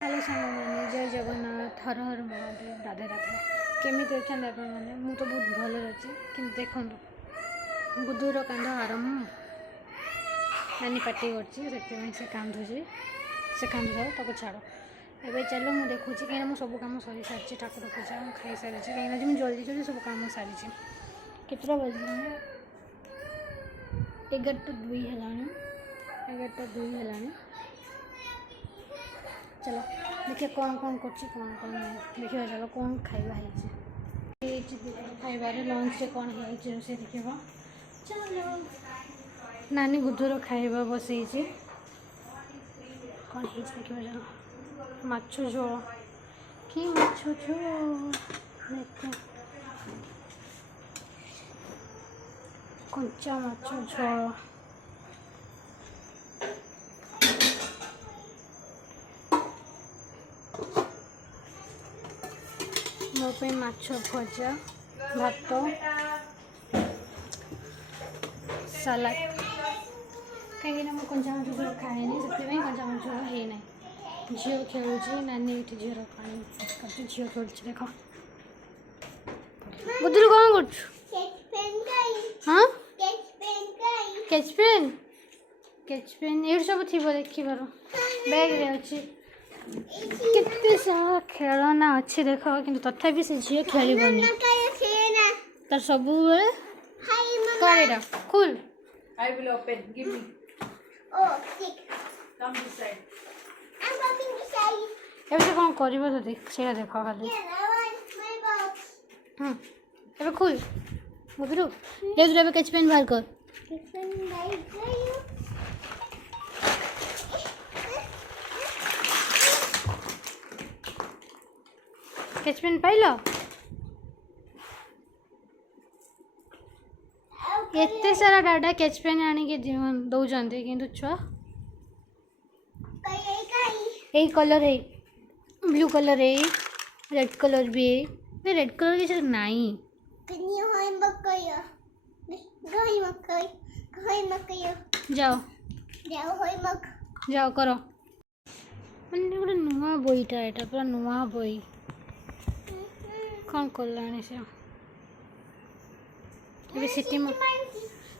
Hello सामने जय जगन्नाथ हर हर महादेव राधे राधे केमी अच्छा मैंने मुझे तो बहुत भल अच्छे कि देखो बुधुर कांद आरंभ नानी पार्टी कर कांदुचे से कांदू था छाड़ एवं चलो मुझे देखुची कहीं सब कम सरी सारी ठाकुर पूजा खाई सारी कहीं मुझे जल्दी जल्दी सब कम सारी केतटा बजला 11:02 है चलो देखिए कौन कौन कर कौन नहीं देखिए चलो कौन खाइबा खाइबार लंच रे कौन है रोसे देखा चलो नानी बुधर खाइबा बसई कौन है देखा चलो माछ झोल कि माछ झोल कंचा माछ झोल मोप माछ भजा भात सालाद कहीं मुझे कंचा माछ झोल खाए से कंचा माछ झोल है ना झील खेलुची नानी ये झील पानी कर झील खेल देख बुद्धू कौन कर हाँ कैच पेन ये सब थी देखी बार बैग रे अच्छी केते सारा खेलना अच्छी देख कि तथापि से झील खेल तार सब करेगा खुल I will open. Give me. Oh, stick. Come this side. I'm coming beside. एबे कौन करिवो तो देख सेरा देख खाली Yeah, I want my box. एबे खुल बुधरू ले जरा एबे कैच पेन बाहर कर Different like you. कैच पेन पाइलो एते सारा डाडा कैच पेन आनी के दौरान कि छुआ यही कलर है ब्लू कलर है रेड कलर भी है रेड कलर किसी नाई जाओ जाओ करो मैंने गोटे नुआ बईटा यहाँ पूरा नुआ बई कौन कला से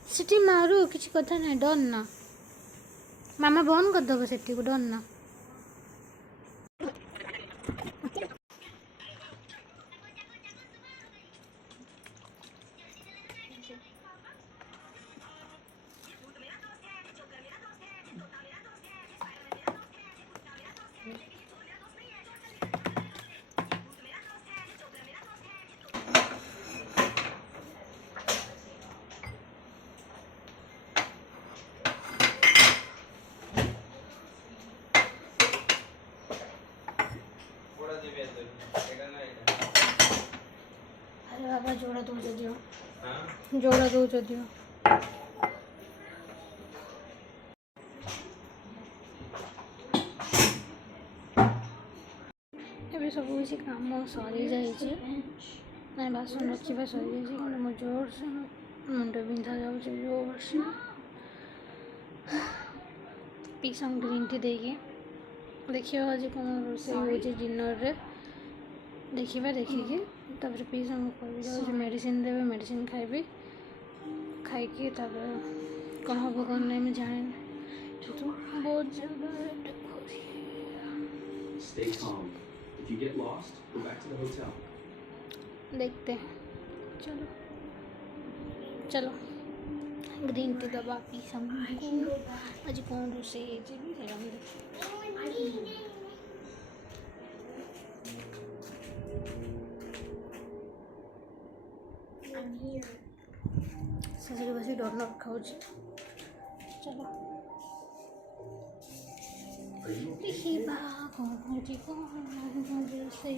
सिटी मारू किसी कथा ना डर ना मामा बंद करदेव सेठी को डर ना अरे बाबा जोड़ा दो दियो जोड़ा दो दियो एबे सब किसी काम सरी जाए बासन रखा सरी जाए मो जोर से मुंड बिंधा जाऊँच जोर से पीसम ग्रीन टी देके देखिए आज कौन रोसे हो डिनर रे देखा देखिए तापर पीसम कह मेडिसिन देवे मेडिसिन खाइबी खाई कौन हम कौन नहीं मैं जाने तो बहुत ज़्यादा Stay calm. If you get lost, go back to the hotel. देखते हैं चलो चलो ग्रीन टी दबा पी सब आज कौन रोसे सजरी बस डर न खाऊ चलो देखिए कौन रोसे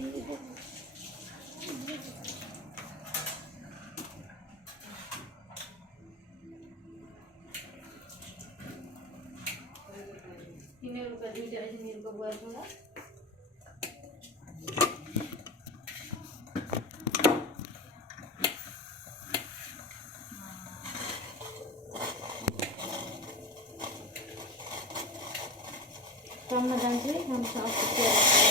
तो हम जानते हैं हम साफ सुथरे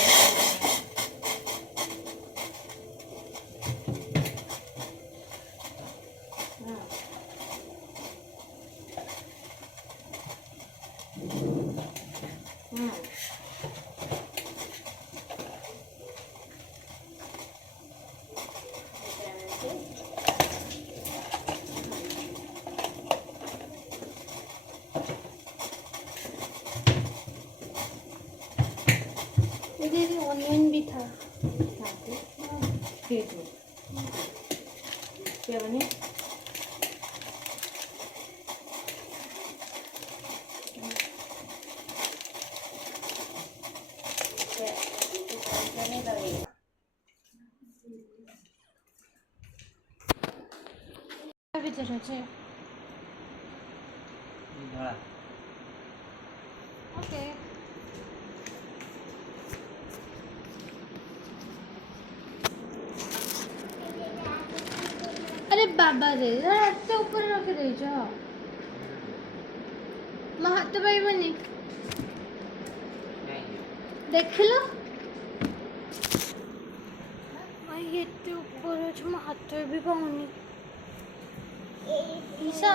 दीदी ऑनियन भी था। ठीक है क्या बने ভিতরে আছে ওকে अरे बाबा रे एत ऊपर रखी देच मो हाथ पाइबनी देख लो भाई एत ऊपर अच्छे मो हाथ भी पाऊनी ईशा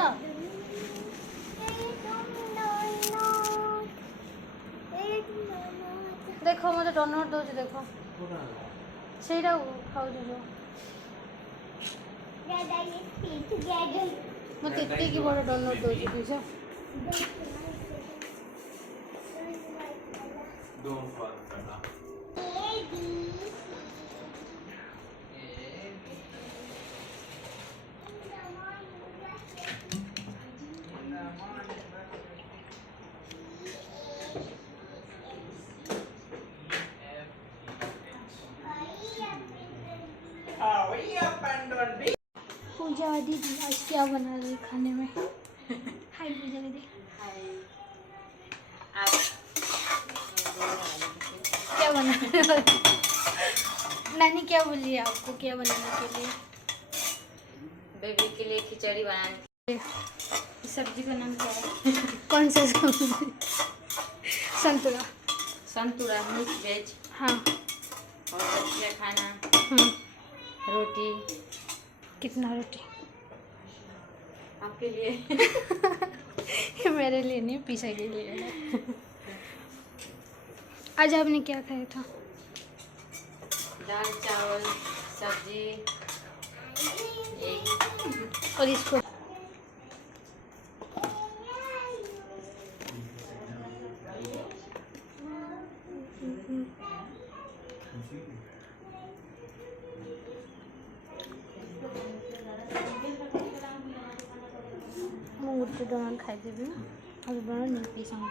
देखो मत डोनट दौर देखो से खाऊ जो मत एतिक बड़ डोनट दौर ईशा Don't fall करना पूजा दीदी आज क्या बना रही खाने में हाय पूजा दीदी क्या बना रही हो? नानी क्या बोली है आपको क्या बनाने के लिए बेबी के लिए खिचड़ी बनाने इस सब्जी का नाम क्या है कौन सा सब्जी संतरा संतुला मिक्स वेज हाँ और सब्जियाँ खाना रोटी कितना रोटी आपके लिए मेरे लिए नहीं पीछे के लिए है। आज आपने क्या खाया था दाल चावल सब्जी एग और इसको मुझे डोनट खाइदेवी और डोनट नहीं पी सांग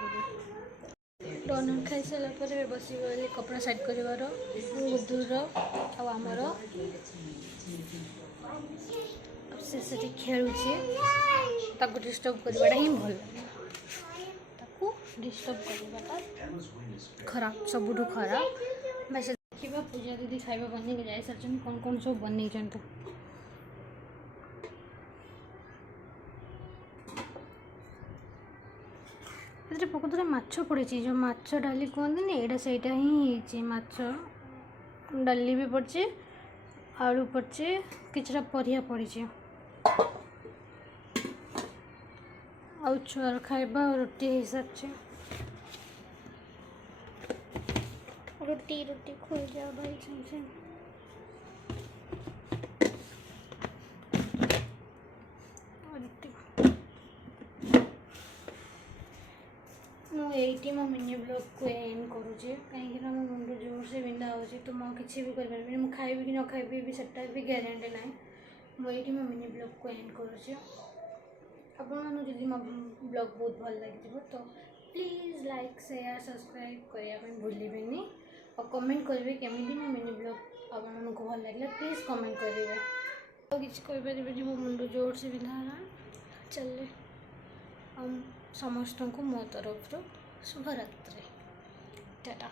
डोनट खाई सारा पर बस कपड़ा साइड कर गुदूर आमर से खेलुचे डिस्टर्ब करवाटा ही भल लगे डिस्टर्ब करवाटा खराब सबुठ खराब वैसे देखा पूजा दीदी खाଇବା बन जाए सारी कौन कौन सब बन प्रकृत माछ पड़ी जो माछ डाली कहते यहाँ से ही माछ डाली भी पड़े आलू पड़े किछटा परिया पड़ी आ छुआर खाइबा रोटी हो सारी रोटी रोटी खुल जाओ भाई छे मुझे मो मिनी ब्लॉग को एंड करुचे कहीं मो मुंड जोर से बिंधा हो तो मुझे किसी भी कर मुझे खाइबी कि न खाइबी भी सेटा भी ग्यारंटी ना मुझे मो मिनी ब्लॉग को एंड करुचे आपड़ी मो ब्लॉग बहुत भल लगे तो प्लीज लाइक शेयर सब्सक्राइब करने भूलें और कमेंट करेंगे केमी मो मिनी ब्लॉग आपको भल लगे प्लीज कमेंट करेंगे तो किसी कहीपर मो मुंड जोर से बिंधा चलिए समस्त को मो तरफ शुभरात्रि टाटा।